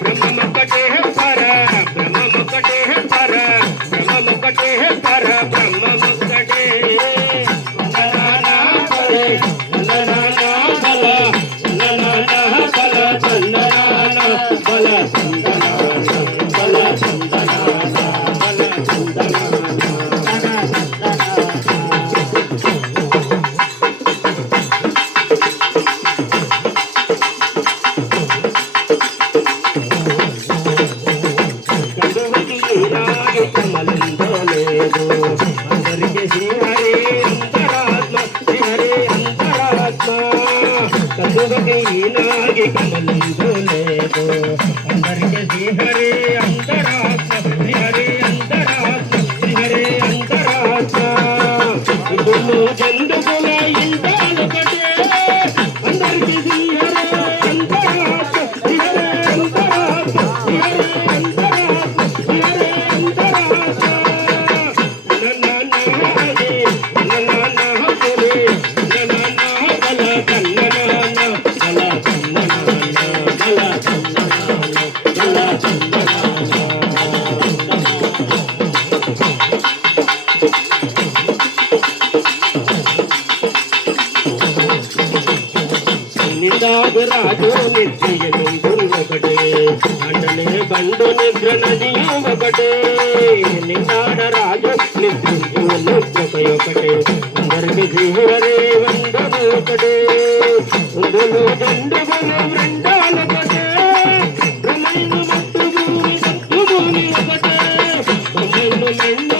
బ్రహ్మమొక్కటే పర బ్రహ్మమొక్కటే పర బ్రహ్మమొక్కటే పర బ్రహ్మమొక్కటే కమలంతో లేదు అందరికీ శ్రీహరి అంతరాత్మ శ్రీహరి అంతరాత్మ చదువుకి ఈనాగి కమలంతో లేదు అందరికీ శ్రీహరి అంతరాత్మ శ్రీహరి అంతరాత్మ శ్రీహరి అంతరాత్మ ఇప్పుడు చందుకుల ఇంటాలొకటే అందరికీ శ్రీహరి అంతరాత్మ శ్రీహరి అంతరాత్మ శ్రీహరి రాజు నిద్రయను ఒకటే అంటనే బండు నిద్ర నది ఒకటే నిన్నాడ రాజు నిద్ర ఒకటే అందరికి జీవరే వందను ఒకటే ఉందులు దండుగులు వృండాలొకటే భ్రమైను మట్టు భూమి సత్తు భూమి ఒకటే భ్రమైను మెండు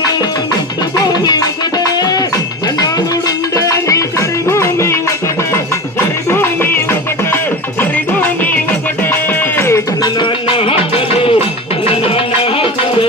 మట్టు భూమి ఒకటే చందాలుడుండే నీ సరి భూమి ఒకటే సరి భూమి ఒకటే సరి భూమి ఒకటే నాన్న హక్కులు నాన్న హక్కులు